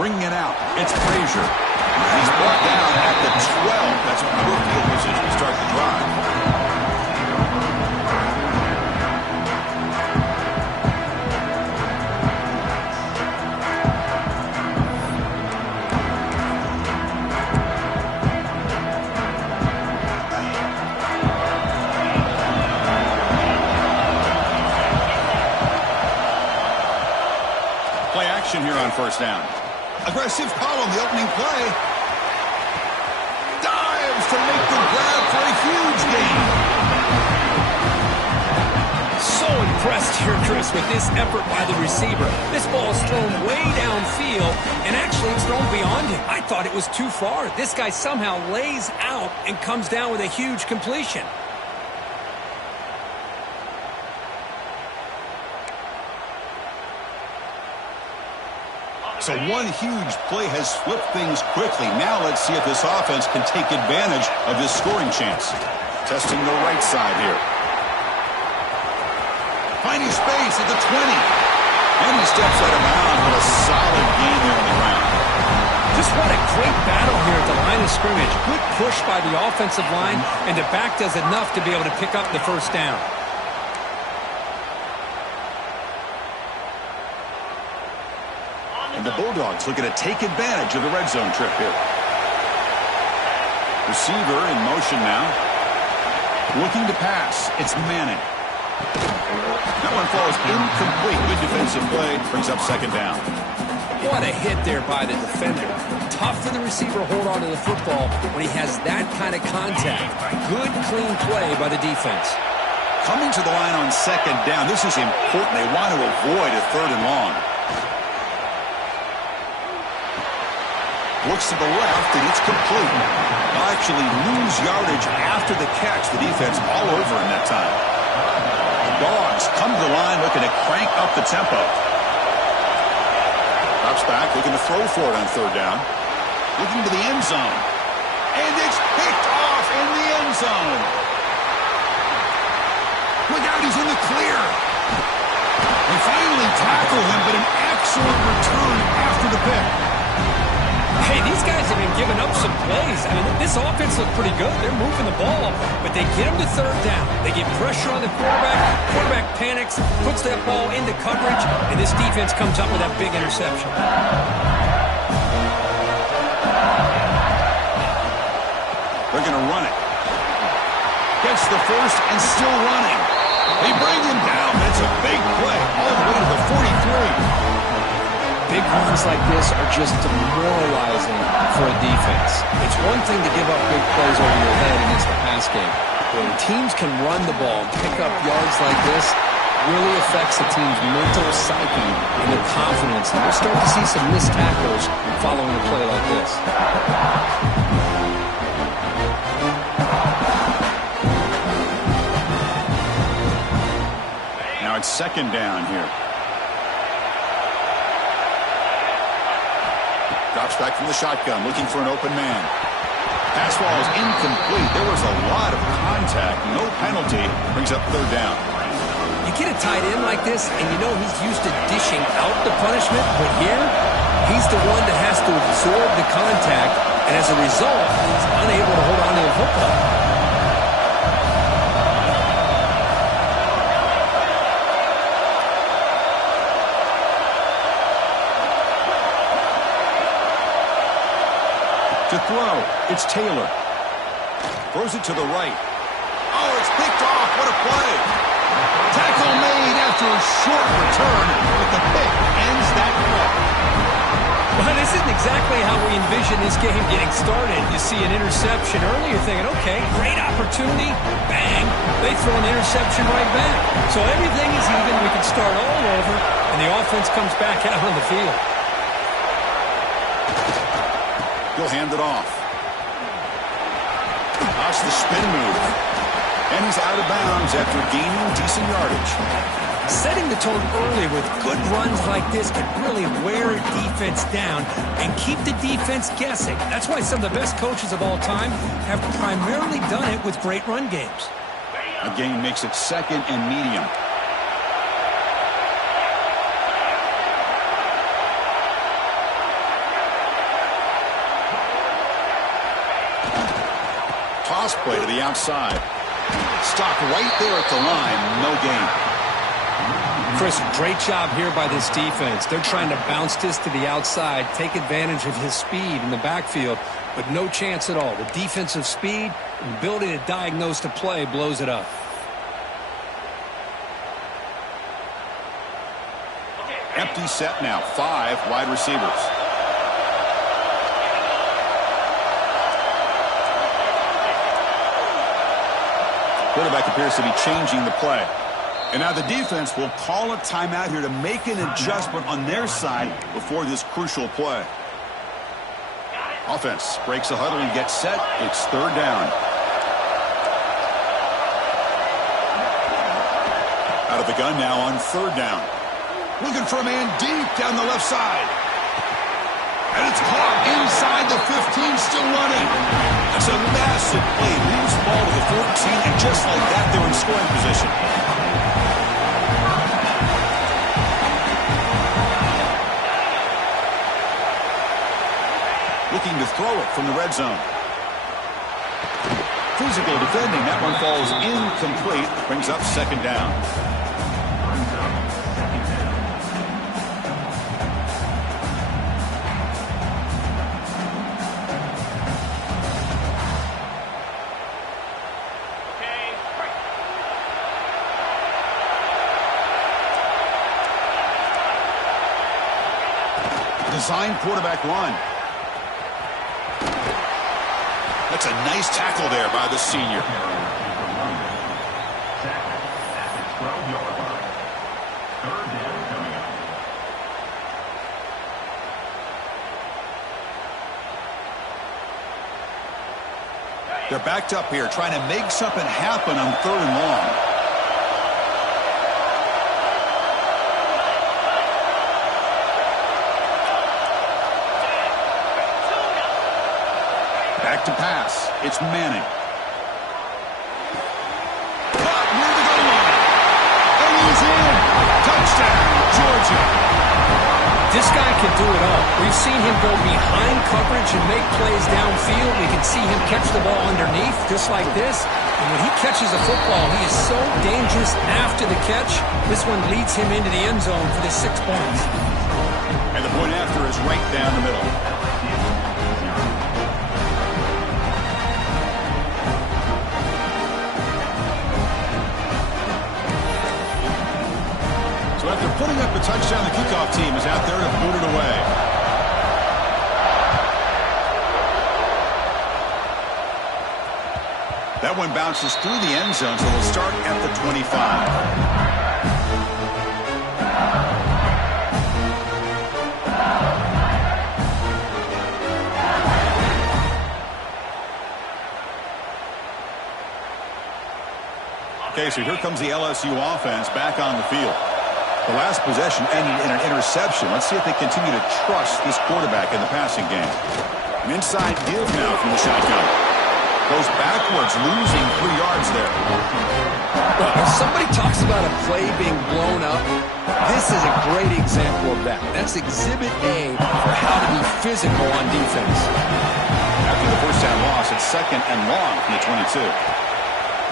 Bringing it out. It's Frazier. He's brought down at the 12. That's a poor field position to start the drive. Here on first down. Aggressive call on the opening play. Dives to make the grab for a huge gain. So impressed here, Chris, with this effort by the receiver. This ball is thrown way downfield, and actually it's thrown beyond him. I thought it was too far. This guy somehow lays out and comes down with a huge completion. So one huge play has flipped things quickly. Now let's see if this offense can take advantage of this scoring chance. Testing the right side here. Finding space at the 20. And he steps out of bounds with a solid gain there on the ground. Just what a great battle here at the line of scrimmage. Good push by the offensive line, and the back does enough to be able to pick up the first down. And the Bulldogs looking to take advantage of the red zone trip here. Receiver in motion now. Looking to pass. It's Manning. That one falls incomplete. Good defensive play. Brings up second down. What a hit there by the defender. Tough for the receiver to hold on to the football when he has that kind of contact. Good, clean play by the defense. Coming to the line on second down. This is important. They want to avoid a third and long. Looks to the left, and it's complete. They'll actually lose yardage after the catch. The defense all over in that time. The Dogs come to the line looking to crank up the tempo. Drops back, looking to throw for it on third down. Looking to the end zone. And it's picked off in the end zone. Look out, he's in the clear. They finally tackle him, but an excellent return after the pick. Hey, these guys have been giving up some plays. I mean, this offense looked pretty good. They're moving the ball, but they get him to third down. They get pressure on the quarterback. Quarterback panics, puts that ball into coverage, and this defense comes up with that big interception. They're going to run it. Gets the first and still running. They bring him down. That's a big play all the way to the 43. Big runs like this are just demoralizing for a defense. It's one thing to give up big plays over your head against the pass game. When teams can run the ball and pick up yards like this, really affects the team's mental psyche and their confidence. And we'll start to see some missed tackles following a play like this. Now it's second down here. Drops back from the shotgun, looking for an open man. Pass ball is incomplete. There was a lot of contact. No penalty. Brings up third down. You get a tight end like this, and you know he's used to dishing out the punishment, but here, he's the one that has to absorb the contact, and as a result, he's unable to hold on to the football. To throw, it's Taylor. Throws it to the right. Oh, it's picked off. What a play. Tackle made after a short return, but the pick ends that play. Well, this isn't exactly how we envision this game getting started. You see an interception early, you're thinking, okay, great opportunity. Bang. They throw an interception right back. So everything is even. We can start all over, and the offense comes back out on the field. He'll hand it off. That's the spin move. And he's out of bounds after gaining decent yardage. Setting the tone early with good runs like this can really wear a defense down and keep the defense guessing. That's why some of the best coaches of all time have primarily done it with great run games. A gain makes it second and medium. pass play to the outside. Stopped right there at the line. No gain. Chris, great job here by this defense. They're trying to bounce this to the outside, take advantage of his speed in the backfield, but no chance at all. The defensive speed and ability to diagnose the play blows it up. Empty set now. 5 wide receivers. Quarterback appears to be changing the play. And now the defense will call a timeout here to make an adjustment on their side before this crucial play. Offense breaks the huddle and gets set. It's 3rd down. Out of the gun now on 3rd down. Looking for a man deep down the left side. And it's caught inside the 15, still running. That's a massive play. Moves the ball to the 14, and just like that, they're in scoring position. Looking to throw it from the red zone. Physical defending. That one falls incomplete. Brings up 2nd down. Design quarterback run. That's a nice tackle there by the senior. They're backed up here, trying to make something happen on 3rd and long. Back to pass. It's Manning. Caught near the goal line. And he's in. Touchdown, Georgia. This guy can do it all. We've seen him go behind coverage and make plays downfield. We can see him catch the ball underneath, just like this. And when he catches a football, he is so dangerous after the catch. This one leads him into the end zone for the 6 points. And the point after is right down the middle. After putting up a touchdown, the kickoff team is out there to boot it away. That one bounces through the end zone, so they'll start at the 25. Okay, so here comes the LSU offense back on the field. The last possession ended in an interception. Let's see if they continue to trust this quarterback in the passing game. An inside give now from the shotgun. Goes backwards, losing 3 yards there. Well, if somebody talks about a play being blown up, this is a great example of that. That's Exhibit A for how to be physical on defense. After the first down loss, it's 2nd and long from the 22.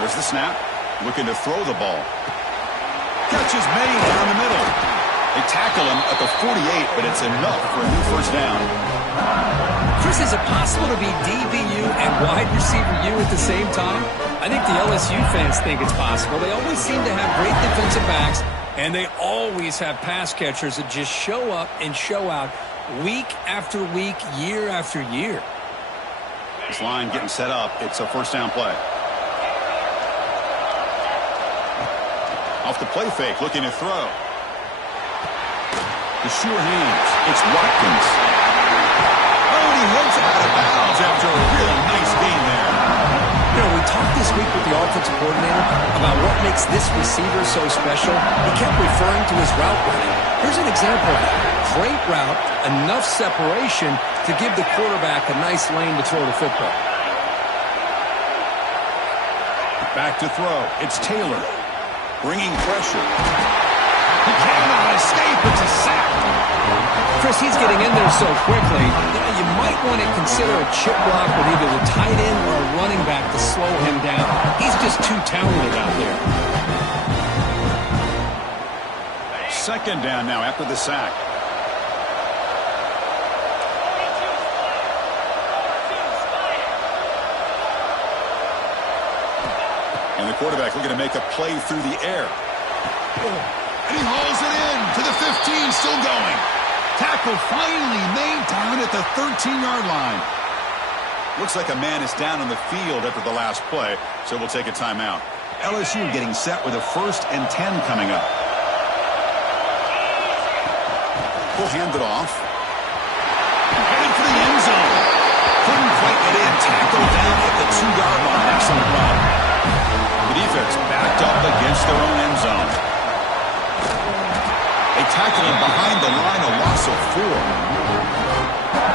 There's the snap. Looking to throw the ball. Catch is made down the middle. They tackle him at the 48, but it's enough for a new 1st down. Chris, is it possible to be DBU and wide receiver U at the same time? I think the LSU fans think it's possible. They always seem to have great defensive backs, and they always have pass catchers that just show up and show out week after week, year after year. This line getting set up. It's a 1st down play. Off the play fake, looking to throw. The sure hands. It's Watkins. Oh, and he heads out of bounds after a real nice gain there. You know, we talked this week with the offensive coordinator about what makes this receiver so special. He kept referring to his route running. Here's an example of that. Great route, enough separation to give the quarterback a nice lane to throw the football. Back to throw. It's Taylor. Bringing pressure. He cannot escape. It's a sack. Chris, he's getting in there so quickly. You might want to consider a chip block with either the tight end or a running back to slow him down. He's just too talented out there. Second down now after the sack. And the quarterback looking to make a play through the air. And he hauls it in to the 15, still going. Tackle finally made down at the 13-yard line. Looks like a man is down on the field after the last play, so we'll take a timeout. LSU getting set with a 1st and 10 coming up. We'll hand it off. Headed for the end zone. Couldn't quite get in. Tackle down at the 2-yard line. Excellent run. The defense backed up against their own end zone. They tackle him behind the line, a loss of 4.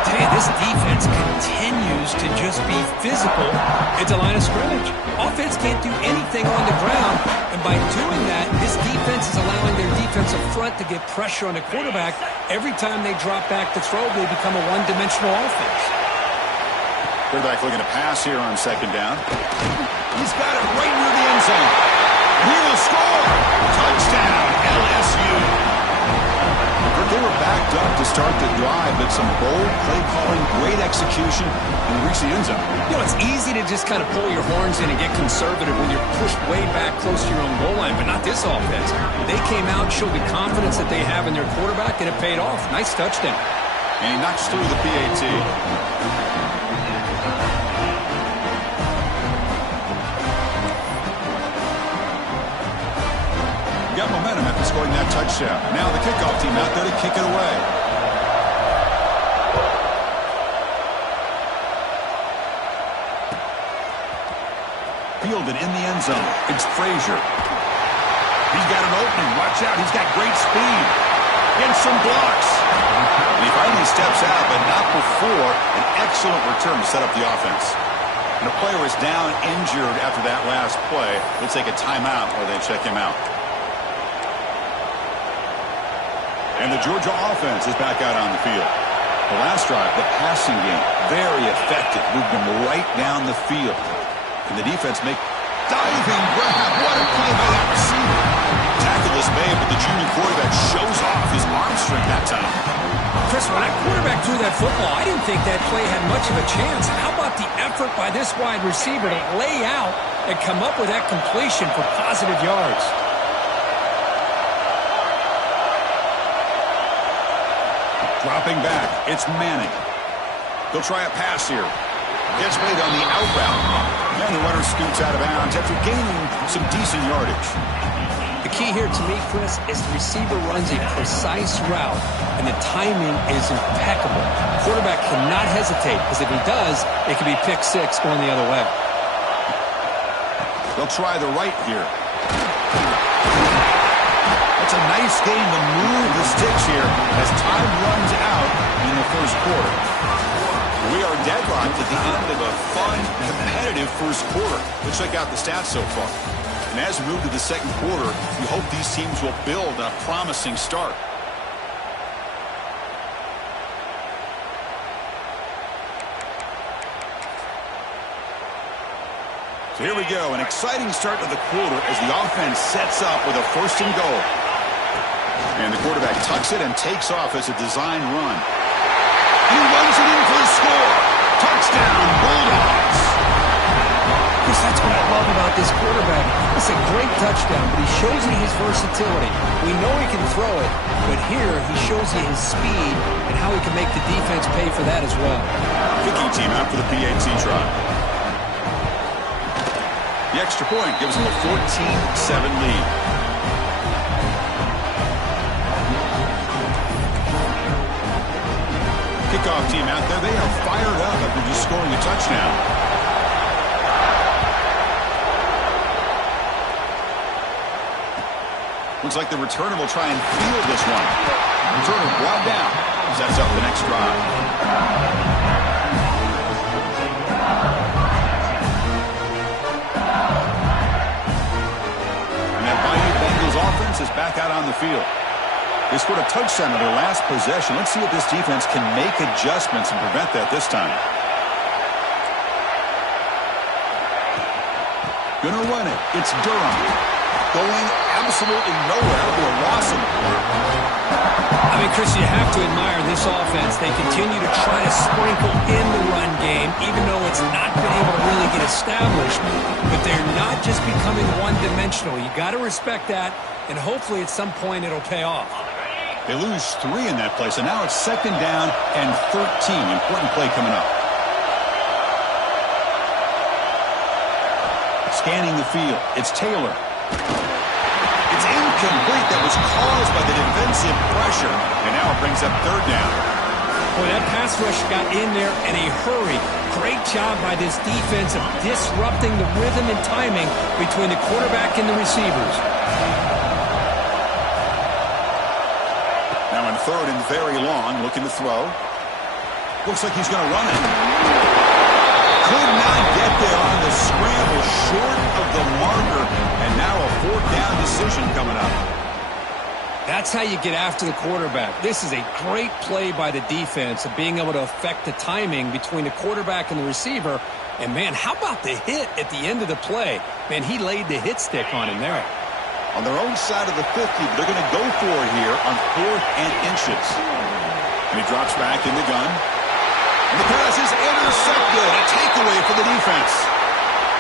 Tell you, this defense continues to just be physical at the line of scrimmage. Offense can't do anything on the ground, and by doing that, this defense is allowing their defensive front to get pressure on the quarterback. Every time they drop back to throw, they become a one-dimensional offense. Quarterback looking to pass here on 2nd down. He's got it right near the end zone. He will score. Touchdown, LSU. They were backed up to start the drive, but some bold play calling, great execution, and reach the end zone. You know, it's easy to just kind of pull your horns in and get conservative when you're pushed way back close to your own goal line, but not this offense. They came out, showed the confidence that they have in their quarterback, and it paid off. Nice touchdown. And he knocks through the PAT. Got momentum after scoring that touchdown. Now the kickoff team out there to kick it away. Fielded in the end zone. It's Frazier. He's got an opening. Watch out. He's got great speed. Gets some blocks. And he finally steps out, but not before an excellent return to set up the offense. And a player is down injured after that last play. They'll take a timeout while they check him out. And the Georgia offense is back out on the field. The last drive, the passing game, very effective. Moved them right down the field. And the defense make diving grab. What a play by that receiver. Tackle is made, but the junior quarterback shows off his arm strength that time. Chris, when that quarterback threw that football, I didn't think that play had much of a chance. How about the effort by this wide receiver to lay out and come up with that completion for positive yards? Dropping back, it's Manning. They'll try a pass here. Gets made on the out route. And the runner scoots out of bounds after gaining some decent yardage. The key here to me, Chris, is the receiver runs a precise route, and the timing is impeccable. Quarterback cannot hesitate, because if he does, it could be pick 6 going the other way. They'll try the right here. It's a nice game to move the sticks here as time runs out in the first quarter. We are deadlocked at the end of a fun, competitive first quarter. Let's check out the stats so far. And as we move to the second quarter, we hope these teams will build on a promising start. So here we go, an exciting start to the quarter as the offense sets up with a 1st and goal. And the quarterback tucks it and takes off as a design run. He runs it in for the score. Touchdown, Bulldogs. Chris, that's what I love about this quarterback. It's a great touchdown, but he shows you his versatility. We know he can throw it, but here he shows you his speed and how he can make the defense pay for that as well. Kicking team out for the PAT try. The extra point gives them a 14-7 lead. Kickoff team out there. They are fired up after just scoring a touchdown. Looks like the returner will try and field this one. Returner brought down. Sets up the next drive. And that Bayou Bengals offense is back out on the field. They scored a touchdown on their last possession. Let's see if this defense can make adjustments and prevent that this time. Gonna run it. It's Durham. Going absolutely nowhere for Lawson. I mean, Chris, you have to admire this offense. They continue to try to sprinkle in the run game, even though it's not been able to really get established. But they're not just becoming one-dimensional. You got to respect that, and hopefully at some point it'll pay off. They lose 3 in that play, so now it's 2nd down and 13. Important play coming up. Scanning the field. It's Taylor. It's incomplete. That was caused by the defensive pressure. And now it brings up 3rd down. Boy, that pass rush got in there in a hurry. Great job by this defense of disrupting the rhythm and timing between the quarterback and the receivers. Now on 3rd and very long, looking to throw. Looks like he's going to run it. Could not get there on the scramble, short of the marker, and now a 4th down decision coming up. That's how you get after the quarterback. This is a great play by the defense of being able to affect the timing between the quarterback and the receiver. And, man, how about the hit at the end of the play? Man, he laid the hit stick on him there. On their own side of the 50, but they're going to go for it here on 4th and inches. And he drops back in the gun. And the pass is intercepted. A takeaway for the defense.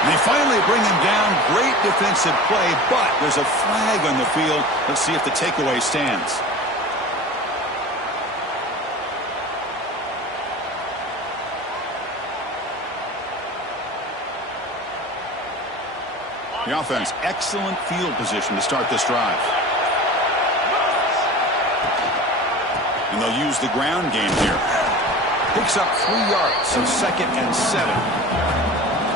And they finally bring him down. Great defensive play, but there's a flag on the field. Let's see if the takeaway stands. The offense, excellent field position to start this drive. And they'll use the ground game here. Picks up 3 yards, so 2nd and 7.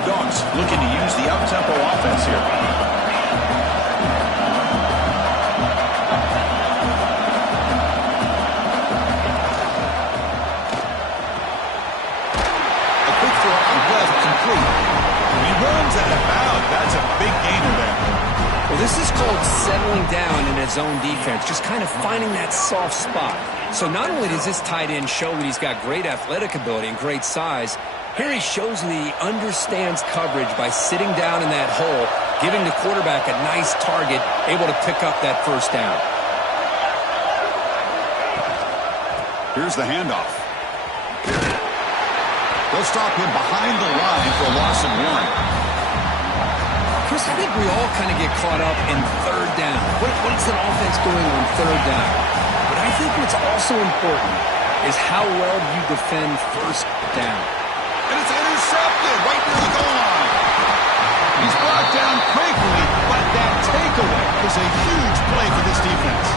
Dogs looking to use the up-tempo offense here. A quick throw on left, complete. He runs out of bounds. That's a big gainer there. Well, this is called settling down in his own defense, just kind of finding that soft spot. So not only does this tight end show that he's got great athletic ability and great size, here he shows that he understands coverage by sitting down in that hole, giving the quarterback a nice target, able to pick up that 1st down. Here's the handoff. They'll stop him behind the line for a loss of 1. Chris, I think we all kind of get caught up in 3rd down. What's an offense doing on 3rd down? But I think what's also important is how well you defend 1st down. And it's intercepted right near the goal line. He's brought down quickly, but that takeaway is a huge play for this defense.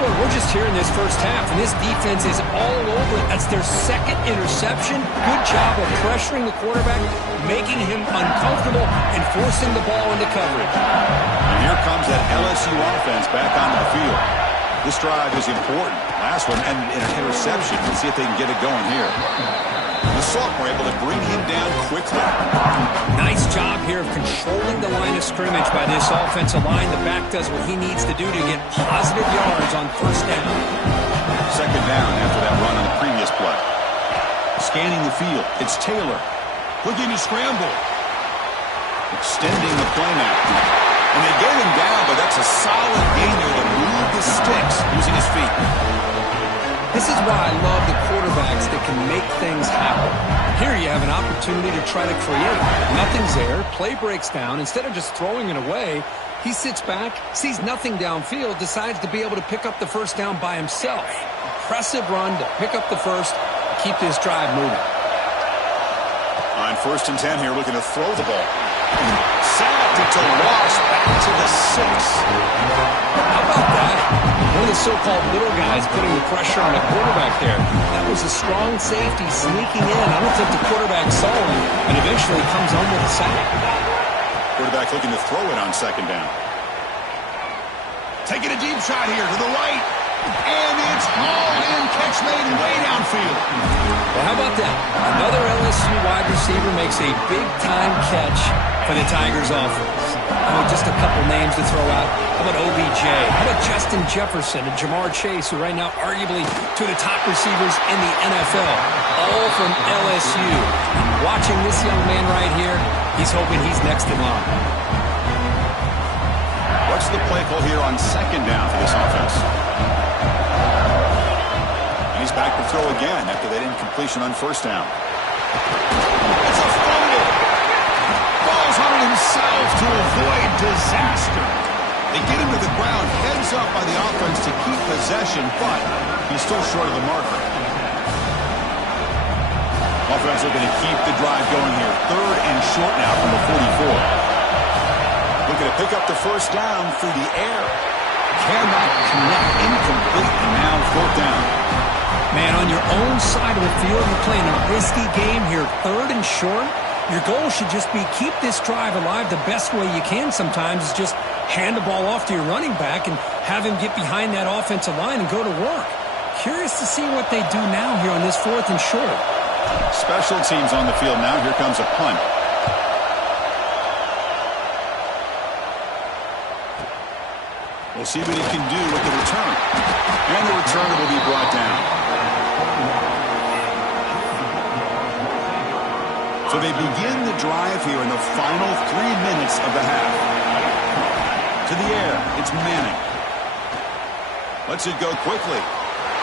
Well, we're just here in this 1st half, and this defense is all over it. That's their 2nd interception. Good job of pressuring the quarterback, making him uncomfortable, and forcing the ball into coverage. And here comes that LSU offense back on the field. This drive is important. Last one ended in an interception. Let's see if they can get it going here. The sophomore able to bring him down quickly. Nice job here of controlling the line of scrimmage by this offensive line. The back does what he needs to do to get positive yards on 1st down. 2nd down after that run on the previous play. Scanning the field. It's Taylor. Looking to scramble. Extending the play now. And they get him down, but that's a solid gain there to move the sticks using his feet. This is why I love the quarterbacks that can make things happen. Here you have an opportunity to try to create. Nothing's there. Play breaks down. Instead of just throwing it away, he sits back, sees nothing downfield, decides to be able to pick up the 1st down by himself. Impressive run to pick up the 1st, keep this drive moving. On 1st and 10 here, looking to throw the ball. Sacked, it's a loss, back to the 6. How about that? One of the so-called little guys putting the pressure on the quarterback there. That was a strong safety sneaking in. I don't think the quarterback saw him, and eventually comes home with a sack. Quarterback looking to throw it on 2nd down. Taking a deep shot here to the right. And it's all in, catch made way downfield. Well, how about that? Another LSU wide receiver makes a big-time catch for the Tigers offense. Oh, just a couple names to throw out. How about OBJ? How about Justin Jefferson and Jamar Chase, who right now arguably two of the top receivers in the NFL, all from LSU. And watching this young man right here, he's hoping he's next in line. What's the play call here on second down for this offense? And he's back to throw again after that incompletion on first down. It's a fumble. Falls on himself to avoid disaster. They get him to the ground, heads up by the offense to keep possession, but he's still short of the marker. Offense looking to keep the drive going here. Third and short now from the 44. Looking to pick up the first down through the air. Cannot connect, incomplete, and now fourth down. Man, on your own side of the field, you're playing a risky game here. Third and short. Your goal should just be keep this drive alive the best way you can sometimes is just hand the ball off to your running back and have him get behind that offensive line and go to work. Curious to see what they do now here on this fourth and short. Special teams on the field now. Here comes a punt. We'll see what he can do with the return. And the return will be brought down. So they begin the drive here in the final 3 minutes of the half. To the air, it's Manning. Lets it go quickly.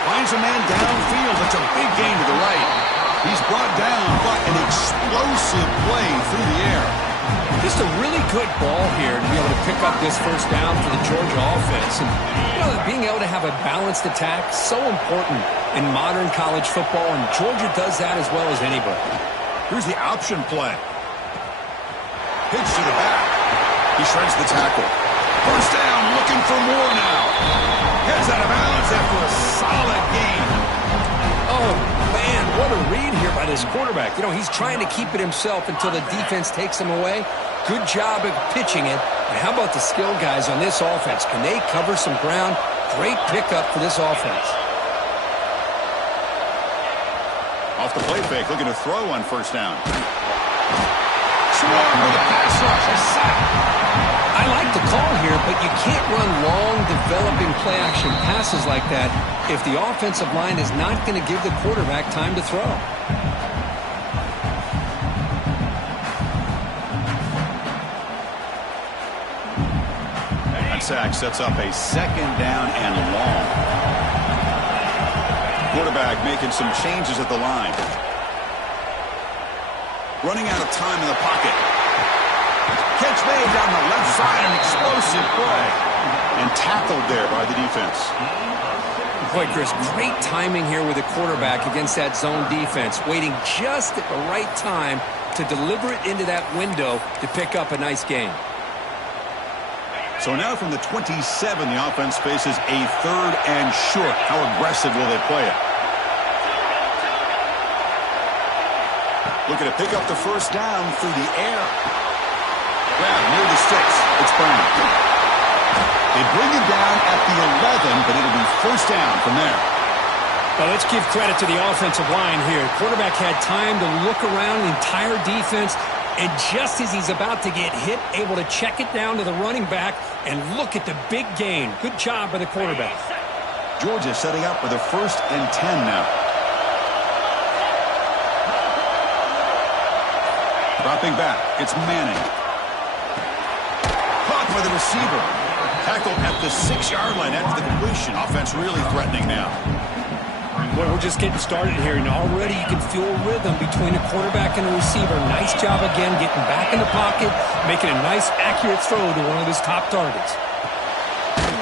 Finds a man downfield. It's a big gain to the right. He's brought down, but an explosive play through the air. Just a really good ball here to be able to pick up this first down for the Georgia offense. And, being able to have a balanced attack, so important in modern college football, and Georgia does that as well as anybody. Here's the option play. Pitch to the back. He shreds the tackle. First down, looking for more now. Heads out of bounds after a solid gain. Oh, man, what a read here by this quarterback. He's trying to keep it himself until the defense takes him away. Good job of pitching it. And how about the skill guys on this offense? Can they cover some ground? Great pickup for this offense. Off the play fake, looking to throw on first down. Swarm with a pass rush, a sack. I like the call here, but you can't run long, developing play-action passes like that if the offensive line is not going to give the quarterback time to throw. That sack sets up a second down and long. Quarterback making some changes at the line. Running out of time in the pocket. Catch made down the left side, an explosive play. And tackled there by the defense. Boy, Chris, great timing here with the quarterback against that zone defense. Waiting just at the right time to deliver it into that window to pick up a nice gain. So now from the 27, the offense faces a third and short. How aggressive will they play it? Looking to pick up the first down through the air. Grab near the sticks. It's Brown. They bring him down at the 11, but it'll be first down from there. Well, let's give credit to the offensive line here. Quarterback had time to look around the entire defense, and just as he's about to get hit, able to check it down to the running back and look at the big gain. Good job by the quarterback. Georgia setting up for the 1st and 10 now. Dropping back, it's Manning. Caught by the receiver. Tackled at the 6-yard line after the completion. Offense really threatening now. Well, we're just getting started here, and already you can feel a rhythm between a quarterback and a receiver. Nice job again getting back in the pocket, making a nice, accurate throw to one of his top targets.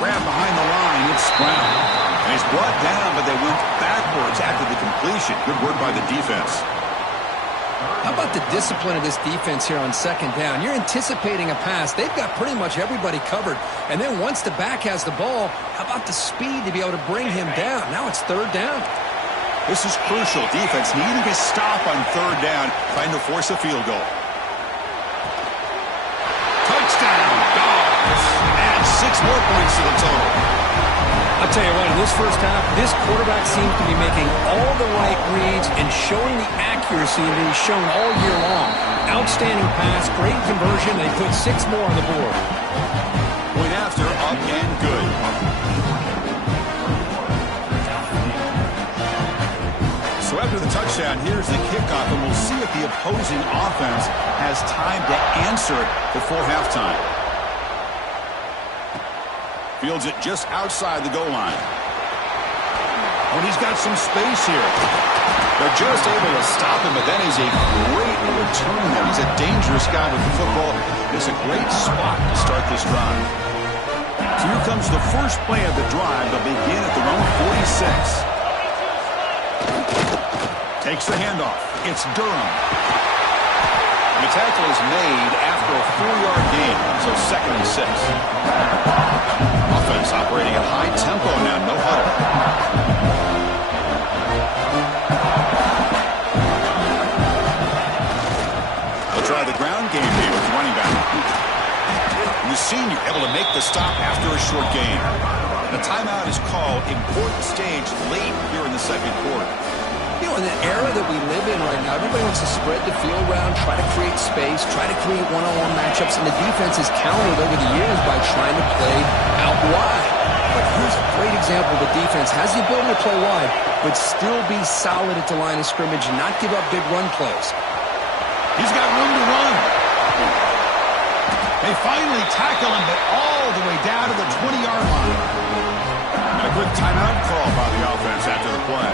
Grab behind the line, it's Brown. And he's brought down, but they went backwards after the completion. Good work by the defense. How about the discipline of this defense here on second down? You're anticipating a pass. They've got pretty much everybody covered. And then once the back has the ball, how about the speed to be able to bring him down? Now it's third down. This is crucial. Defense needing a stop on third down, trying to force a field goal. Touchdown, Dogs. Add 6 more points to the total. I I'll tell you what, in this first half, this quarterback seems to be making all the right reads and showing the accuracy that he's shown all year long. Outstanding pass, great conversion. They put 6 more on the board. Point after, up and good. So after the touchdown, here's the kickoff, and we'll see if the opposing offense has time to answer it before halftime. Fields it just outside the goal line. Oh, and he's got some space here. They're just able to stop him, but that is a great return there. He's a dangerous guy with the football. It's a great spot to start this drive. So here comes the first play of the drive. They'll begin at their own 46. Takes the handoff. It's Durham. The tackle is made after a 4-yard gain, so 2nd and 6. Offense operating at high tempo now, no huddle. They'll try the ground game here with the running back. And the senior able to make the stop after a short gain. The timeout is called. Important stage late here in the second quarter. You know, in the era that we live in right now, everybody wants to spread the field around, try to create space, try to create one-on-one matchups, and the defense has countered over the years by trying to play out wide. But here's a great example of a defense has the ability to play wide, but still be solid at the line of scrimmage and not give up big run plays. He's got room to run. They finally tackle him, but all the way down to the 20-yard line. And a quick timeout call by the offense after the play.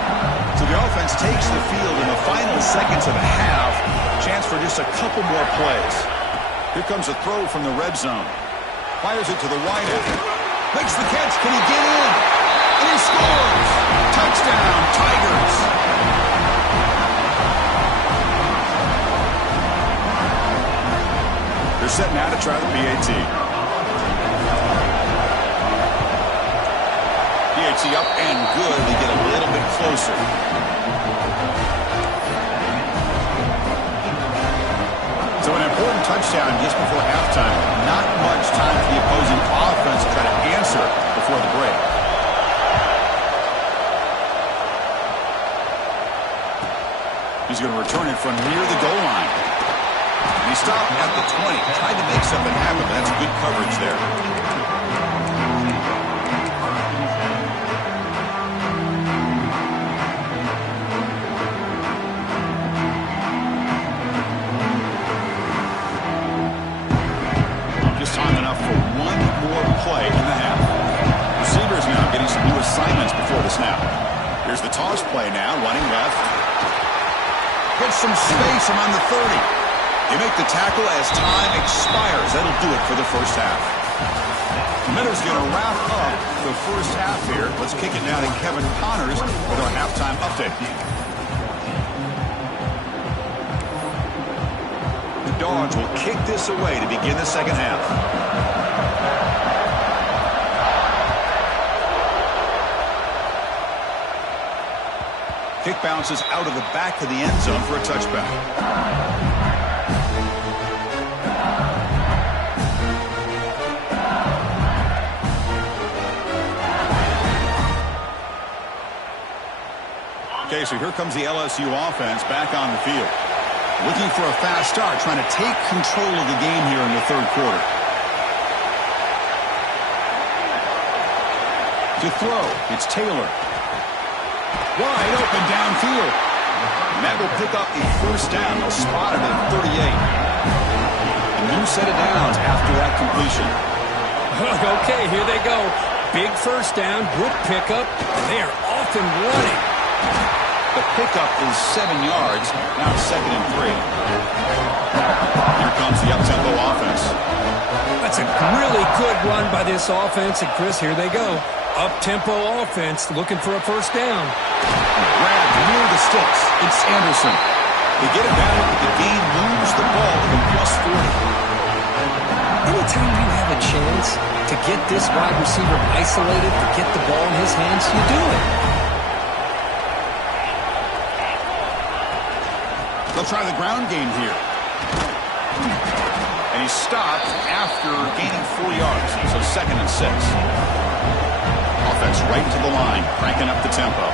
So the offense takes the field in the final seconds of the half. Chance for just a couple more plays. Here comes a throw from the red zone. Fires it to the wide end. Makes the catch. Can he get in? And he scores. Touchdown, Tigers. They're set now to try the PAT. PAT up and good. They get a little bit closer. So an important touchdown just before halftime. Not much time for the opposing offense to try to answer before the break. He's going to return it from near the goal line. And he stopped at the 20. Tried to make something happen, but that's good coverage there. Just time enough for one more play in the half. Receivers now getting some new assignments before the snap. Here's the toss play now, running left. Gets some space around the 30. They make the tackle as time expires. That'll do it for the first half. Miller's going to wrap up the first half here. Let's kick it now to Kevin Connors with our halftime update. The Dogs will kick this away to begin the second half. Kick bounces out of the back of the end zone for a touchback. Okay, so here comes the LSU offense back on the field. Looking for a fast start, trying to take control of the game here in the third quarter. To throw, it's Taylor. Wide open downfield. And that will pick up the first down. They'll spot it at 38. A new set of downs after that completion. Okay, here they go. Big first down, good pickup, and they are off and running. The pickup is 7 yards. Now it's 2nd and 3. Here comes the up-tempo offense. That's a really good run by this offense. And, Chris, here they go. Up-tempo offense looking for a first down. Grabbed near the sticks. It's Anderson. They get it back, but the game moves the ball to the plus 40. Anytime you have a chance to get this wide receiver isolated, to get the ball in his hands, you do it. They'll try the ground game here. And he stopped after gaining 4 yards. So 2nd and 6. offense right to the line, cranking up the tempo.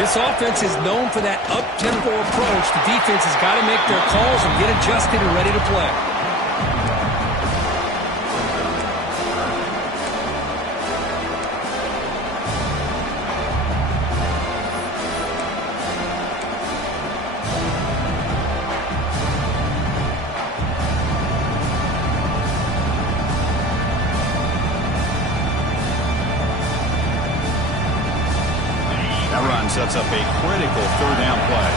This offense is known for that up-tempo approach. The defense has got to make their calls and get adjusted and ready to play. Sets up a critical third down play.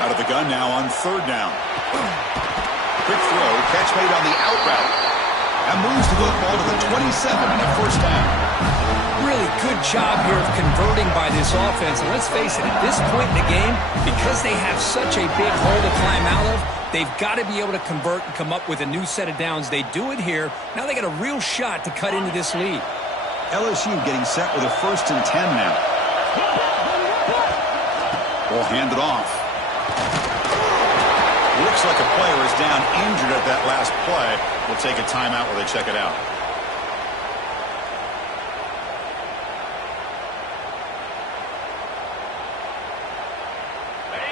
Out of the gun now on third down. Quick throw, catch made on the out route. And moves the football to the 27 and a first down. Really good job here of converting by this offense. And let's face it, at this point in the game, because they have such a big hole to climb out of, they've got to be able to convert and come up with a new set of downs. They do it here. Now they got a real shot to cut into this lead. LSU getting set with a 1st and 10 now. Ball handed off. Looks like a player is down injured at that last play. We'll take a timeout while they check it out.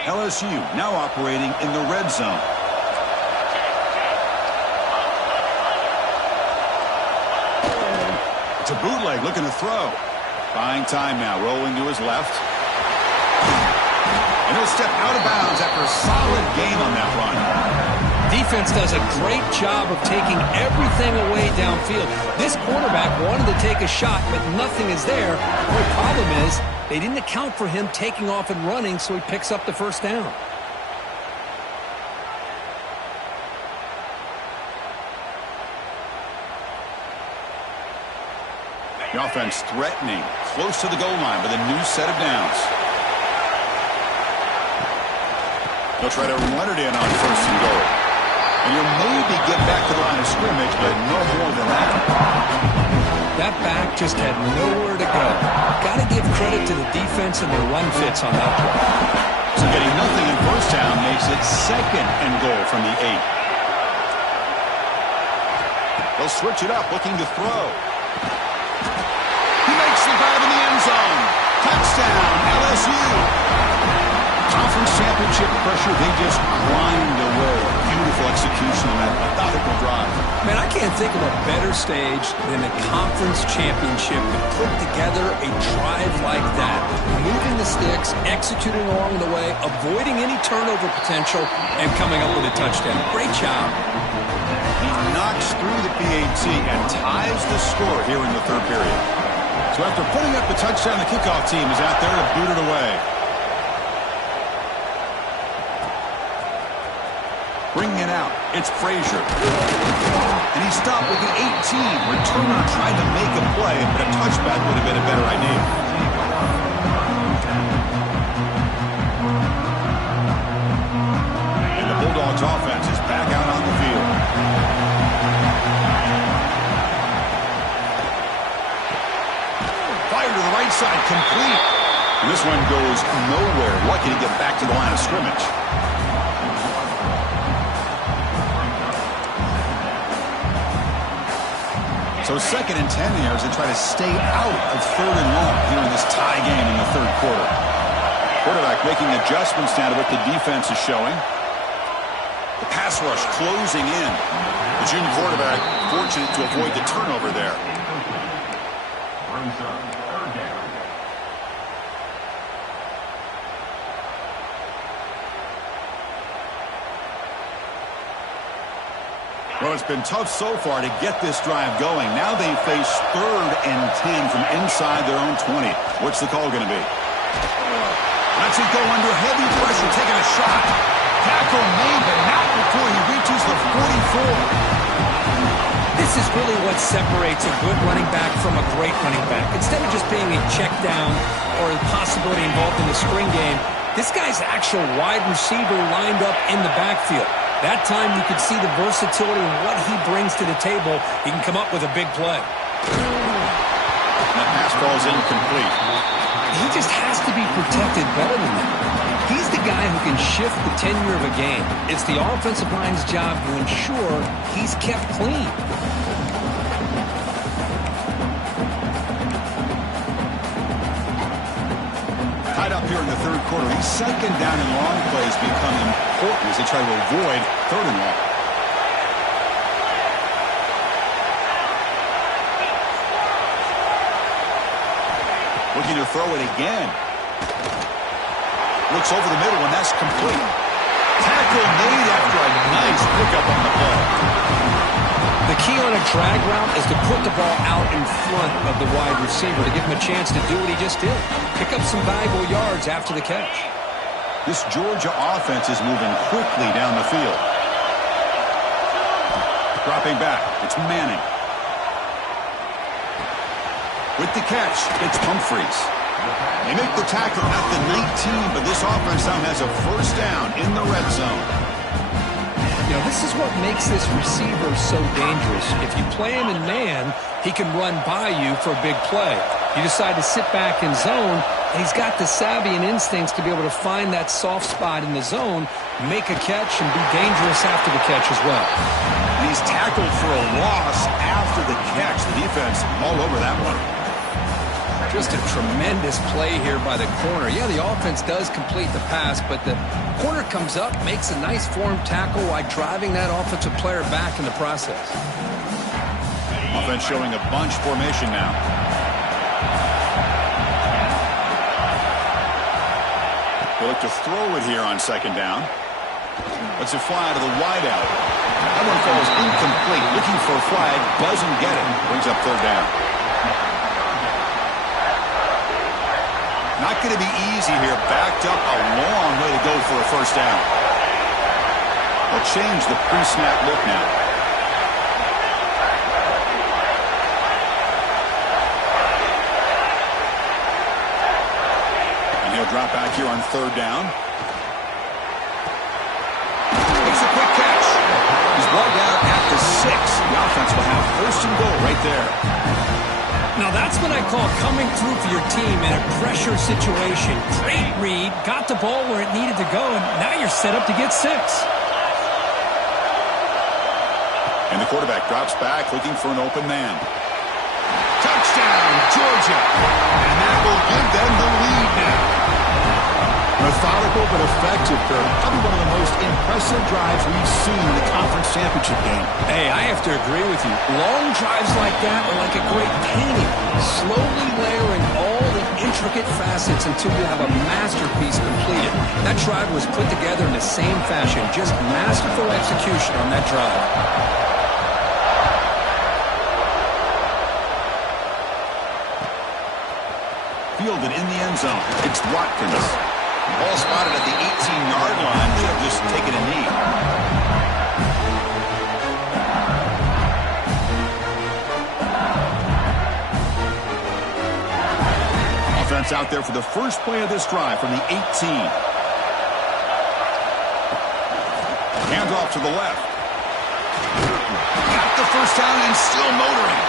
LSU now operating in the red zone. It's a bootleg looking to throw. Buying time now, rolling to his left. And he'll step out of bounds after a solid gain on that run. Defense does a great job of taking everything away downfield. This quarterback wanted to take a shot, but nothing is there. The only problem is they didn't account for him taking off and running, so he picks up the first down. The offense threatening, close to the goal line with a new set of downs. They'll try to run it in on 1st and goal. And you'll maybe get back to the line of scrimmage, but no more than that. That back just had nowhere to go. Got to give credit to the defense and their run fits on that play. So getting nothing in first down makes it 2nd and goal from the 8. They'll switch it up, looking to throw. The grab in the end zone. Touchdown, LSU. Conference championship pressure, they just grind away. Beautiful execution on that methodical drive. Man, I can't think of a better stage than a conference championship to put together a drive like that. Moving the sticks, executing along the way, avoiding any turnover potential, and coming up with a touchdown. Great job. He knocks through the PAT and ties the score here in the third period. So after putting up the touchdown, the kickoff team is out there to boot it away. Bringing it out, it's Frazier. And he stopped with the 18. Returner tried to make a play, but a touchback would have been a better idea. And the Bulldogs offense is back out on the field. To the right side, complete. And this one goes nowhere. Lucky to get back to the line of scrimmage. So 2nd and 10 here as they try to stay out of 3rd and long here in this tie game in the third quarter. Quarterback making adjustments now to what the defense is showing. The pass rush closing in. The junior quarterback fortunate to avoid the turnover there. Well, it's been tough so far to get this drive going. Now they face 3rd and 10 from inside their own 20. What's the call going to be? Let's it go under heavy pressure, taking a shot. Tackle made, but not before he reaches the 44. This is really what separates a good running back from a great running back. Instead of just being a check down or a possibility involved in the screen game, this guy's actual wide receiver lined up in the backfield. That time you could see the versatility and what he brings to the table. He can come up with a big play. That pass ball is incomplete. He just has to be protected better than that. He's the guy who can shift the tenure of a game. It's the offensive line's job to ensure he's kept clean. tied up here in the third quarter. These second down and long plays become important as they try to avoid third and long. Looking to throw it again. Looks over the middle, and that's complete. Tackle made after a nice pickup on the play. The key on a drag route is to put the ball out in front of the wide receiver to give him a chance to do what he just did. Pick up some valuable yards after the catch. This Georgia offense is moving quickly down the field. Dropping back, it's Manning. With the catch, it's Humphreys. They make the tackle at the 19, but this offense now has a first down in the red zone. You know, this is what makes this receiver so dangerous. If you play him in man, he can run by you for a big play. You decide to sit back in zone, and he's got the savvy and instincts to be able to find that soft spot in the zone, make a catch, and be dangerous after the catch as well. And he's tackled for a loss after the catch. The defense all over that one. Just a tremendous play here by the corner. Yeah, the offense does complete the pass, but the corner comes up, makes a nice form tackle while driving that offensive player back in the process. Offense showing a bunch formation now. They look to throw it here on second down. Let's it fly to the wideout. That one falls incomplete. Looking for a flag, doesn't get it. Brings up third down. Not going to be easy here. Backed up a long way to go for a first down. They'll change the pre-snap look now. And he'll drop back here on third down. Makes a quick catch. He's brought down at the 6. The offense will have first and goal right there. Now that's what I call coming through for your team in a pressure situation. Great read, got the ball where it needed to go, and now you're set up to get 6. And the quarterback drops back looking for an open man. Touchdown, Georgia. And that will give them the lead now. Methodical but effective, Kirk. Probably one of the most impressive drives we've seen in the conference championship game. Hey, I have to agree with you. Long drives like that are like a great painting. Slowly layering all the intricate facets until you have a masterpiece completed. That drive was put together in the same fashion. Just masterful execution on that drive. Fielded in the end zone. It's Watkins. Ball spotted at the 18-yard line. Should have just taken a knee. Offense out there for the first play of this drive from the 18. Handoff to the left. Got the first down and still motoring.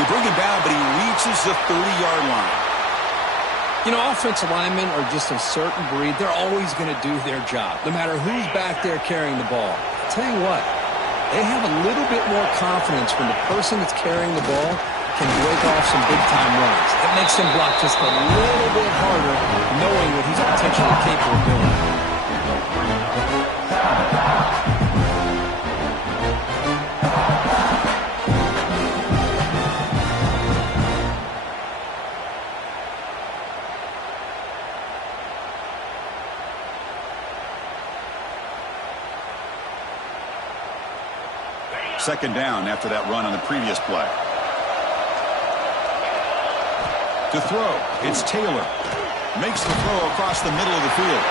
You bring him down, but he reaches the 30-yard line. You know, offensive linemen are just a certain breed. They're always going to do their job, no matter who's back there carrying the ball. I'll tell you what, they have a little bit more confidence when the person that's carrying the ball can break off some big-time runs. It makes them block just a little bit harder, knowing what he's potentially capable of doing. Second down after that run on the previous play. To throw, it's Taylor. Makes the throw across the middle of the field.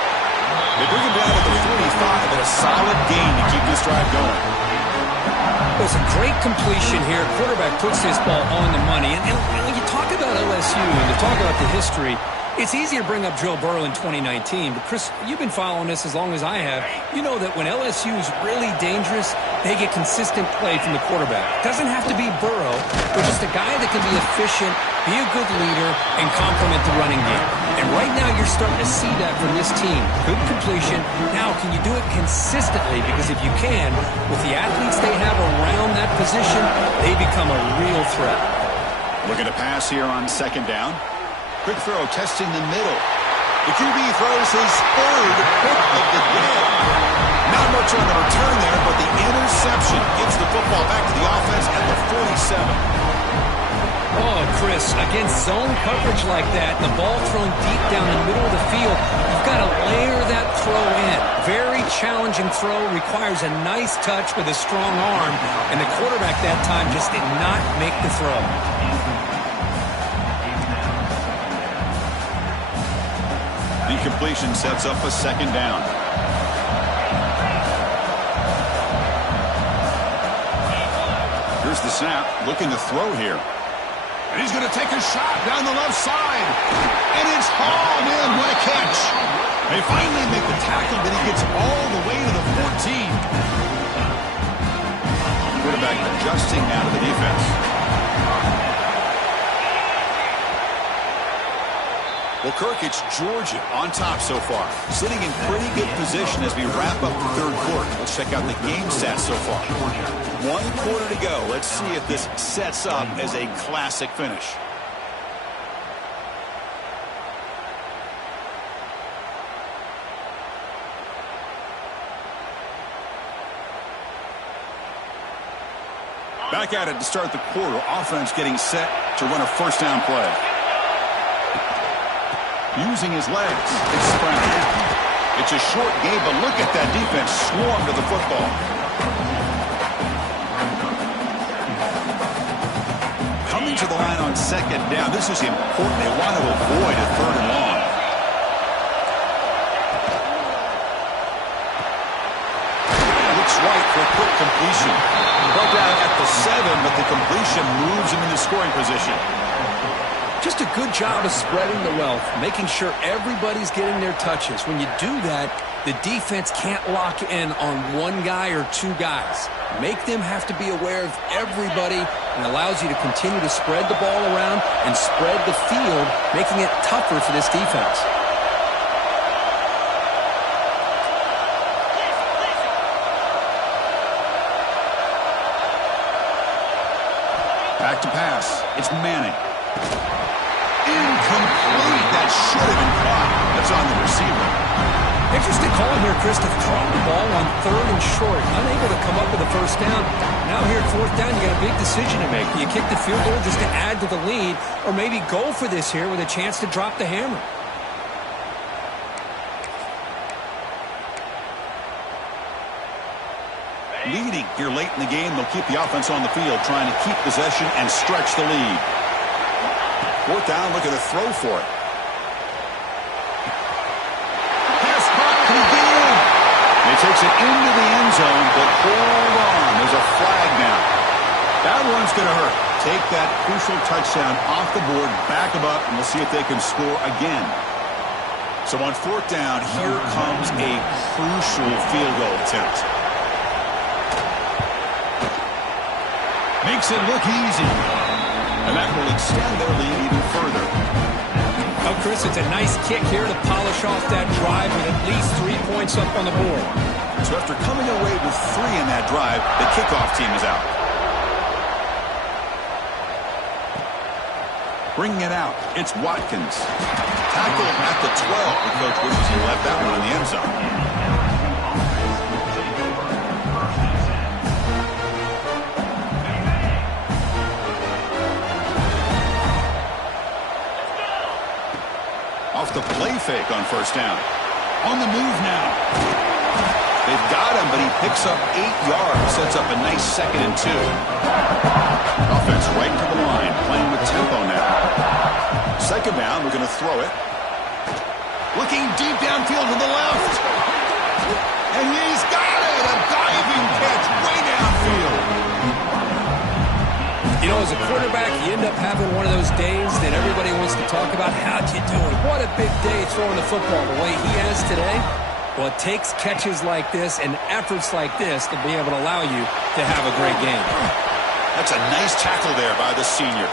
They bring him down to the 45, and a solid gain to keep this drive going. Well, it's a great completion here. Quarterback puts this ball on the money. And when you talk about LSU and you talk about the history, it's easy to bring up Joe Burrow in 2019, but Chris, you've been following this as long as I have. You know that when LSU is really dangerous, they get consistent play from the quarterback. Doesn't have to be Burrow, but just a guy that can be efficient, be a good leader, and complement the running game. And right now you're starting to see that from this team. Good completion. Now, can you do it consistently? Because if you can, with the athletes they have around that position, they become a real threat. Looking to pass here on second down. Quick throw, testing the middle. The QB throws his third pick of the day. Not much on the return there, but the interception gives the football back to the offense at the 47. Oh, Chris, against zone coverage like that, the ball thrown deep down the middle of the field, you've got to layer that throw in. Very challenging throw, requires a nice touch with a strong arm, and the quarterback that time just did not make the throw. Incompletion sets up a second down. Here's the snap, looking to throw here. And he's going to take a shot down the left side. And it's hauled in. What a catch. They finally make the tackle, but he gets all the way to the 14. Quarterback adjusting now to the defense. Well, Kirk, it's Georgia on top so far. Sitting in pretty good position as we wrap up the third quarter. Let's check out the game stats so far. 1 quarter to go. Let's see if this sets up as a classic finish. Back at it to start the quarter. Offense getting set to run a first down play. Using his legs. It's scrambled. It's a short game, but look at that defense swarm to the football. Coming to the line on second down. This is important. They want to avoid a third and long. Looks right for a quick completion. Brought down at the 7, but the completion moves him into scoring position. Just a good job of spreading the wealth, making sure everybody's getting their touches. When you do that, the defense can't lock in on one guy or two guys. Make them have to be aware of everybody and allows you to continue to spread the ball around and spread the field, making it tougher for this defense. Back to pass. It's Manning. Incomplete. That should have been caught. That's on the receiver. Interesting call here, Chris, to throw the ball on 3rd and short. Unable to come up with a first down. Now here at 4th down, you got a big decision to make. Do you kick the field goal just to add to the lead, or maybe go for this here with a chance to drop the hammer? Leading here late in the game, they'll keep the offense on the field, trying to keep possession and stretch the lead. 4th down, look at the throw for it. Pass caught, pretty good. He takes it into the end zone, but hold on. There's a flag now. That one's going to hurt. Take that crucial touchdown off the board, back them up, and we'll see if they can score again. So on 4th down, here comes a crucial field goal attempt. Makes it look easy. And that will extend their lead even further. Oh, Chris, it's a nice kick here to polish off that drive with at least 3 points up on the board. So after coming away with 3 in that drive, the kickoff team is out. Bringing it out, it's Watkins. Tackle at the 12. The coach wishes he left that one in the end zone. Off the play fake on 1st down. On the move now. They've got him, but he picks up 8 yards. Sets up a nice 2nd and 2. Offense right to the line, playing with tempo now. 2nd down, we're going to throw it. Looking deep downfield to the left. And he's got it! A diving catch way downfield. You know, as a quarterback, you end up having one of those days that everybody wants to talk about. How'd you do it? What a big day throwing the football the way he has today. Well, it takes catches like this and efforts like this to be able to allow you to have a great game. That's a nice tackle there by the senior.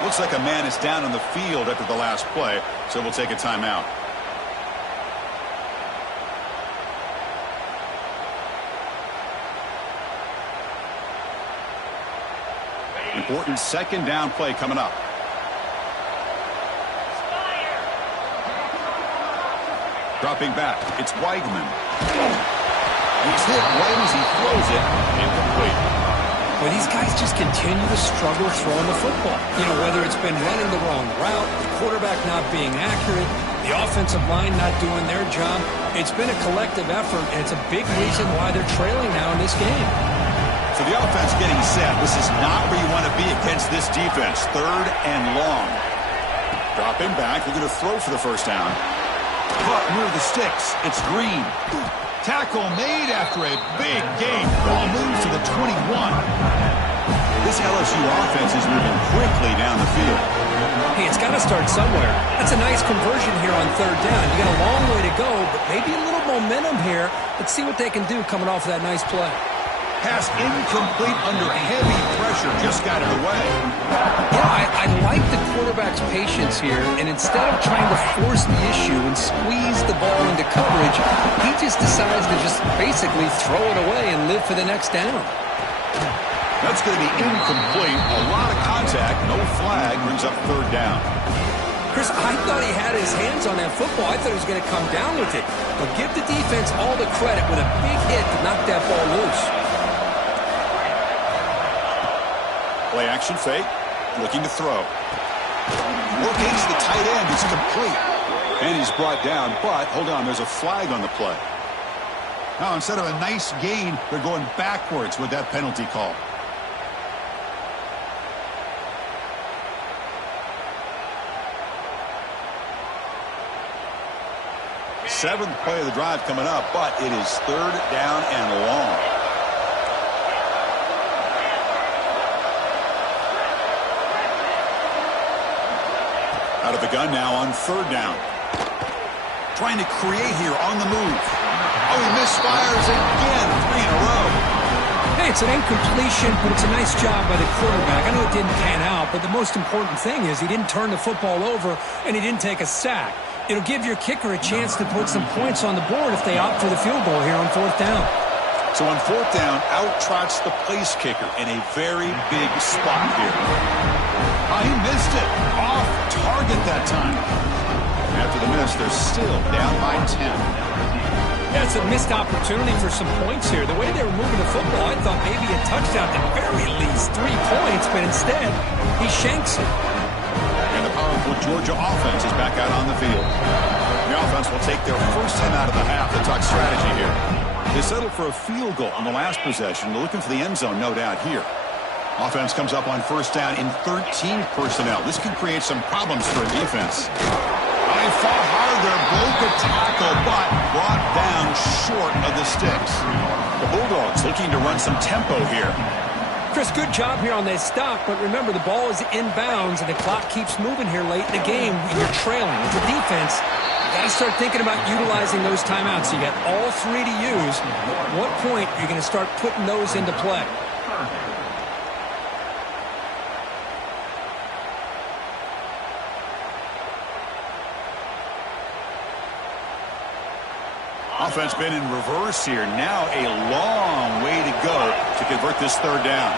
Looks like a man is down on the field after the last play, so we'll take a timeout. Important 2nd down play coming up. Dropping back, it's Weigman. He's hit right as he throws it. Incomplete. Well, these guys just continue to struggle throwing the football. You know, whether it's been running the wrong route, the quarterback not being accurate, the offensive line not doing their job. It's been a collective effort, and it's a big reason why they're trailing now in this game. So the offense getting set. This is not where you want to be against this defense. 3rd and long. Dropping back, looking to throw for the first down. Caught near the sticks. It's Green. Tackle made after a big gain. Ball moves to the 21. This LSU offense is moving quickly down the field. Hey, it's got to start somewhere. That's a nice conversion here on 3rd down. You got a long way to go, but maybe a little momentum here. Let's see what they can do coming off of that nice play. Pass incomplete under heavy pressure. Just got it away. Yeah, I like the quarterback's patience here, and instead of trying to force the issue and squeeze the ball into coverage, he just decides to just basically throw it away and live for the next down. That's going to be incomplete. A lot of contact. No flag. Brings up 3rd down. Chris, I thought he had his hands on that football. I thought he was going to come down with it. But give the defense all the credit with a big hit to knock that ball loose. Play action fake. Looking to throw. Working to the tight end. It's complete. And he's brought down, but hold on, there's a flag on the play. Now, instead of a nice gain, they're going backwards with that penalty call. Seventh play of the drive coming up, but it is 3rd down and long. Out of the gun now on 3rd down. Trying to create here on the move. Oh, he misfires again. 3 in a row. Hey, it's an incompletion, but it's a nice job by the quarterback. I know it didn't pan out, but the most important thing is he didn't turn the football over and he didn't take a sack. It'll give your kicker a chance to put some points on the board if they opt for the field goal here on 4th down. So on 4th down, out trots the place kicker in a very big spot here. Oh, he missed it. Off target that time. After the miss, they're still down by 10. That's a missed opportunity for some points here. The way they were moving the football, I thought maybe a touchdown, at the very least 3 points, but instead, he shanks it. And the powerful Georgia offense is back out on the field. The offense will take their first 10 out of the half. They talk strategy here. They settled for a field goal on the last possession. They're looking for the end zone, no doubt, here. Offense comes up on 1st down in 13 personnel. This can create some problems for a defense. They fought hard there, broke a tackle, but brought down short of the sticks. The Bulldogs looking to run some tempo here. Chris, good job here on that stop, but remember the ball is inbounds and the clock keeps moving here late in the game. You're trailing. With the defense, you got to start thinking about utilizing those timeouts. You got all 3 to use. At what point are you going to start putting those into play? Offense been in reverse here. Now a long way to go to convert this 3rd down.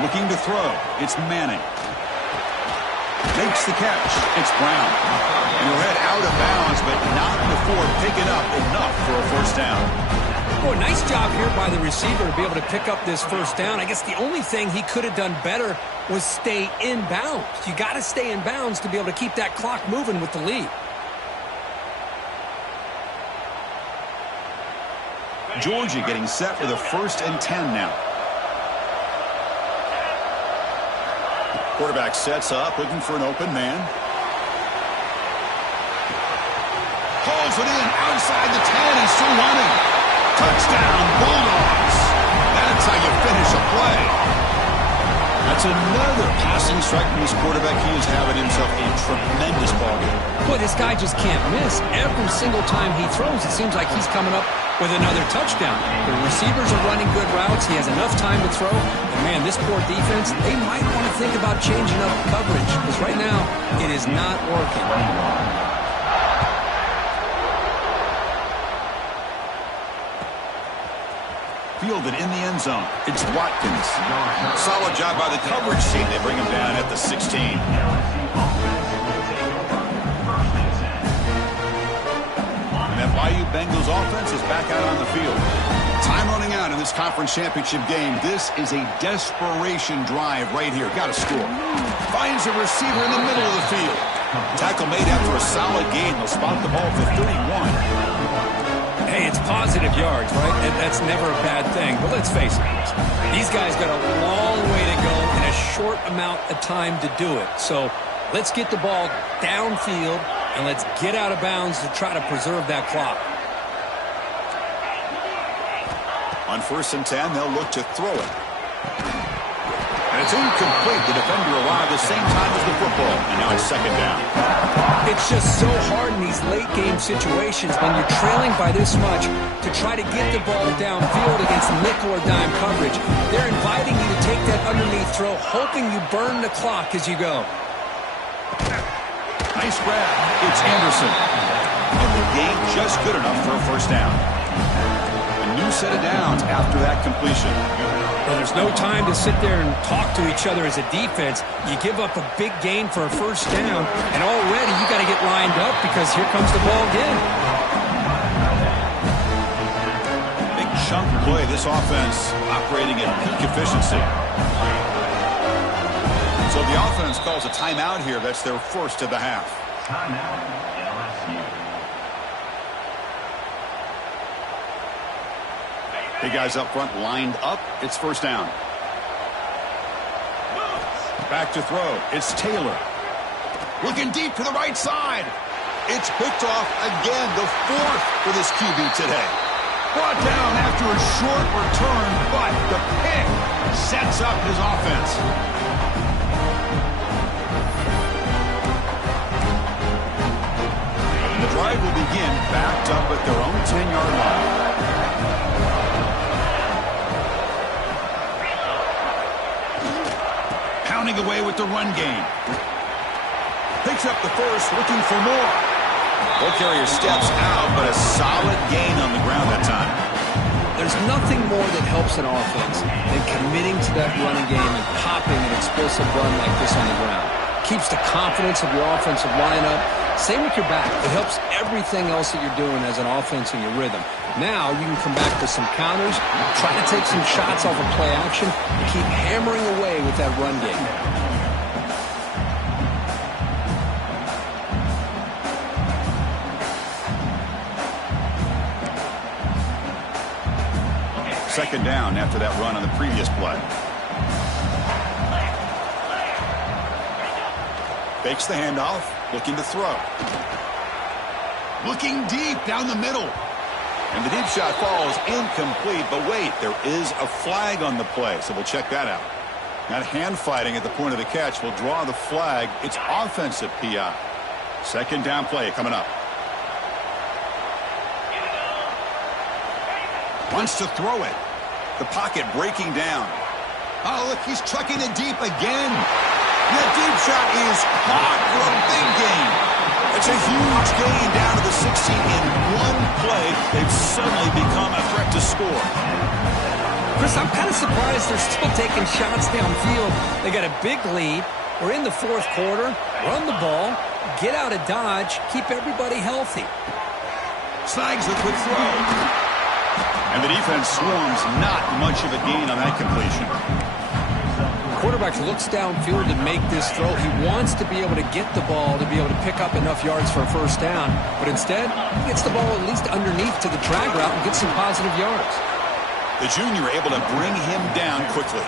Looking to throw. It's Manning. Makes the catch. It's Brown. And he'll head out of bounds, but not before picking up enough for a 1st down. Oh, nice job here by the receiver to be able to pick up this 1st down. I guess the only thing he could have done better was stay in bounds. You got to stay in bounds to be able to keep that clock moving with the lead. Georgia getting set for the 1st and 10 now. Quarterback sets up, looking for an open man. Pulls it in outside the 10 and still running. Touchdown, Bulldogs. That's how you finish a play. That's another passing strike from his quarterback. He is having himself a tremendous ballgame. Boy, this guy just can't miss. Every single time he throws, it seems like he's coming up with another touchdown. The receivers are running good routes. He has enough time to throw. And, man, this poor defense, they might want to think about changing up coverage because right now it is not working. Fielded in the end zone. It's Watkins. Solid job by the coverage team. They bring him down at the 16. And that Bengals offense is back out on the field. Time running out in this conference championship game. This is a desperation drive right here. Got to score. Finds a receiver in the middle of the field. Tackle made after a solid gain. They'll spot the ball for 31. Hey, it's positive yards, right? And that's never a bad thing. But let's face it, these guys got a long way to go in a short amount of time to do it. So let's get the ball downfield and let's get out of bounds to try to preserve that clock. On 1st and 10, they'll look to throw it. And it's incomplete. The defender arrived the same time as the football. And now it's 2nd down. It's just so hard in these late-game situations when you're trailing by this much to try to get the ball downfield against nickel or dime coverage. They're inviting you to take that underneath throw, hoping you burn the clock as you go. Nice grab. It's Anderson. And the gain just good enough for a 1st down. A new set of downs after that completion. Well, there's no time to sit there and talk to each other as a defense. You give up a big gain for a 1st down, and already you got to get lined up because here comes the ball again. Big chunk play. This offense operating at peak efficiency. So the offense calls a timeout here. That's their 1st of the half. Big guys up front lined up. It's 1st down. Back to throw. It's Taylor. Looking deep to the right side. It's picked off again. The 4th for this QB today. Brought down after a short return, but the pick sets up his offense. And the drive will begin backed up at their own 10-yard line. Pounding away with the run game. Picks up the 1st, looking for more. Ball carrier steps out, but a solid gain on the ground that time. There's nothing more that helps an offense than committing to that running game and popping an explosive run like this on the ground. Keeps the confidence of your offensive lineup. Same with your back. It helps everything else that you're doing as an offense in your rhythm. Now you can come back with some counters, try to take some shots off of play action, and keep hammering away with that run game. Second down after that run on the previous play. Fakes the handoff, looking to throw. Looking deep down the middle. And the deep shot falls incomplete, but wait, there is a flag on the play, so we'll check that out. That hand fighting at the point of the catch will draw the flag. It's offensive PI. 2nd down play coming up. Wants to throw it. The pocket breaking down. Oh, look, he's trucking it deep again. The deep shot is caught for a big gain. It's a huge gain down to the 16 in one play. They've suddenly become a threat to score. Chris, I'm kind of surprised they're still taking shots downfield. They got a big lead. We're in the 4th quarter. Run the ball. Get out of Dodge. Keep everybody healthy. Snags the quick throw. And the defense swarms. Not much of a gain on that completion. Quarterback looks downfield to make this throw. He wants to be able to get the ball to be able to pick up enough yards for a 1st down. But instead, he gets the ball at least underneath to the drag route and gets some positive yards. The junior able to bring him down quickly.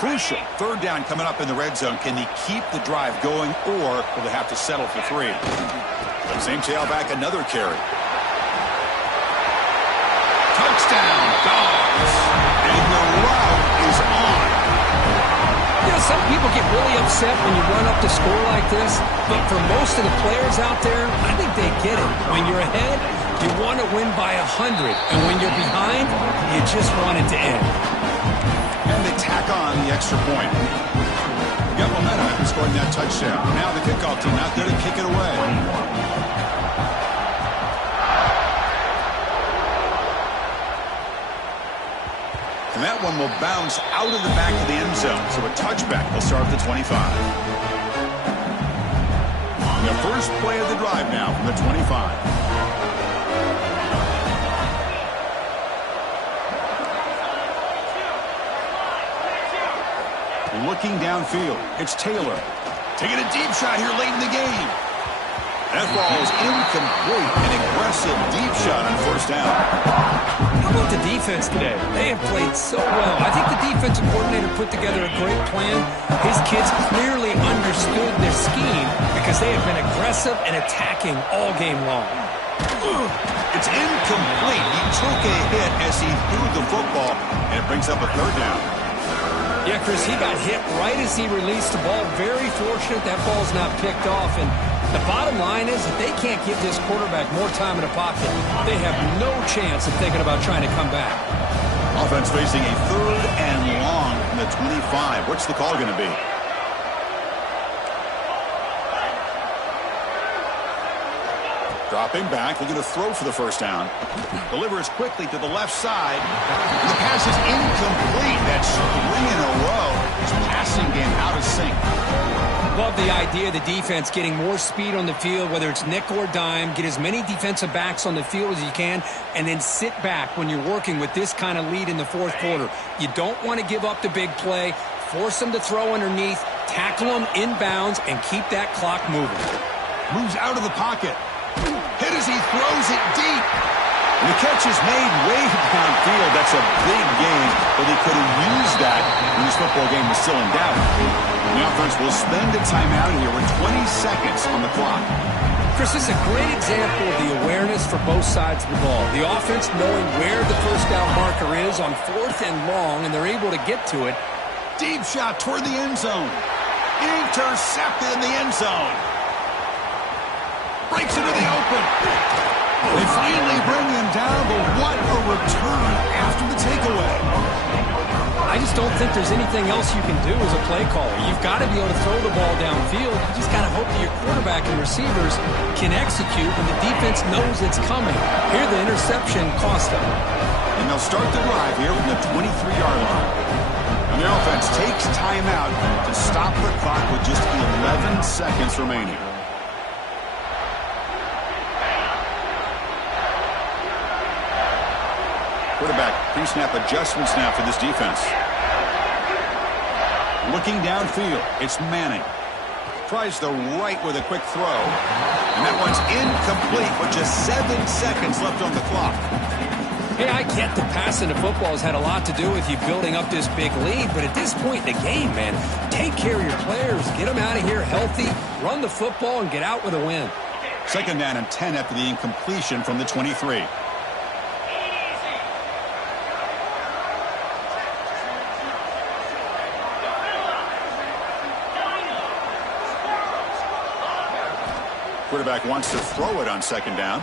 Crucial. 3rd down coming up in the red zone. Can he keep the drive going, or will they have to settle for 3? Same tailback, another carry. Touchdown, Dogs. And the route is on. You know, some people get really upset when you run up to score like this, but for most of the players out there, I think they get it. When you're ahead, you want to win by 100, and when you're behind, you just want it to end. And they tack on the extra point. Got momentum after scoring that touchdown. Now the kickoff team out there to kick it away. And that one will bounce out of the back of the end zone. So a touchback will start at the 25. And the first play of the drive now from the 25. Looking downfield, it's Taylor. Taking a deep shot here late in the game. That ball is incomplete. An aggressive deep shot on first down. How about the defense today? They have played so well. I think the defensive coordinator put together a great plan. His kids clearly understood their scheme because they have been aggressive and attacking all game long. It's incomplete. He took a hit as he threw the football, and it brings up a third down. Yeah, Chris, he got hit right as he released the ball. Very fortunate that ball's not picked off. And the bottom line is that they can't give this quarterback more time in the pocket. They have no chance of thinking about trying to come back. Offense facing a third and long from the 25. What's the call going to be? Dropping back, looking to throw for the first down. Delivers quickly to the left side. The pass is incomplete. That's 3 in a row. His passing game out of sync. Love the idea of the defense getting more speed on the field, whether it's nickel or dime. Get as many defensive backs on the field as you can, and then sit back when you're working with this kind of lead in the fourth quarter. You don't want to give up the big play. Force them to throw underneath, tackle them inbounds, and keep that clock moving. Moves out of the pocket. Hit as he throws it deep. And the catch is made way downfield. That's a big gain, but he could have used that when this football game was still in doubt. The offense will spend a timeout here with 20 seconds on the clock. Chris, this is a great example of the awareness for both sides of the ball. The offense knowing where the first down marker is on fourth and long, and they're able to get to it. Deep shot toward the end zone. Intercepted in the end zone. Breaks into the open. They finally bring him down, but what a return after the takeaway. I just don't think there's anything else you can do as a play caller. You've got to be able to throw the ball downfield. You just got to hope that your quarterback and receivers can execute when the defense knows it's coming. Here, the interception cost them. And they'll start the drive here from the 23-yard line. And the offense takes timeout to stop the clock with just 11 seconds remaining. Quarterback pre-snap adjustments now for this defense. Looking downfield, it's Manning. Tries the right with a quick throw. And that one's incomplete with just 7 seconds left on the clock. Hey, I get the passing of football has had a lot to do with you building up this big lead, but at this point in the game, man, take care of your players. Get them out of here healthy, run the football, and get out with a win. Second down and 10 after the incompletion from the 23. Quarterback wants to throw it on second down.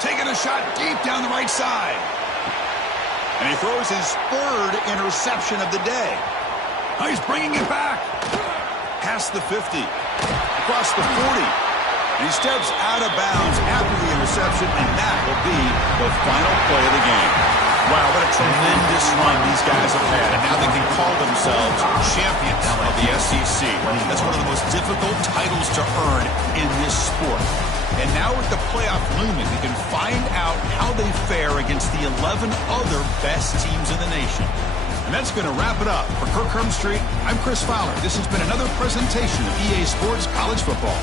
Taking a shot deep down the right side. And he throws his third interception of the day. Oh, he's bringing it back. Past the 50. Across the 40. And he steps out of bounds after the interception, and that will be the final play of the game. Wow, what a tremendous run these guys have had, and now they can call themselves champions of the SEC. That's one of the most difficult titles to earn in this sport. And now with the playoff looming, we can find out how they fare against the 11 other best teams in the nation. And that's going to wrap it up. For Kirk Herbstreit, I'm Chris Fowler. This has been another presentation of EA Sports College Football.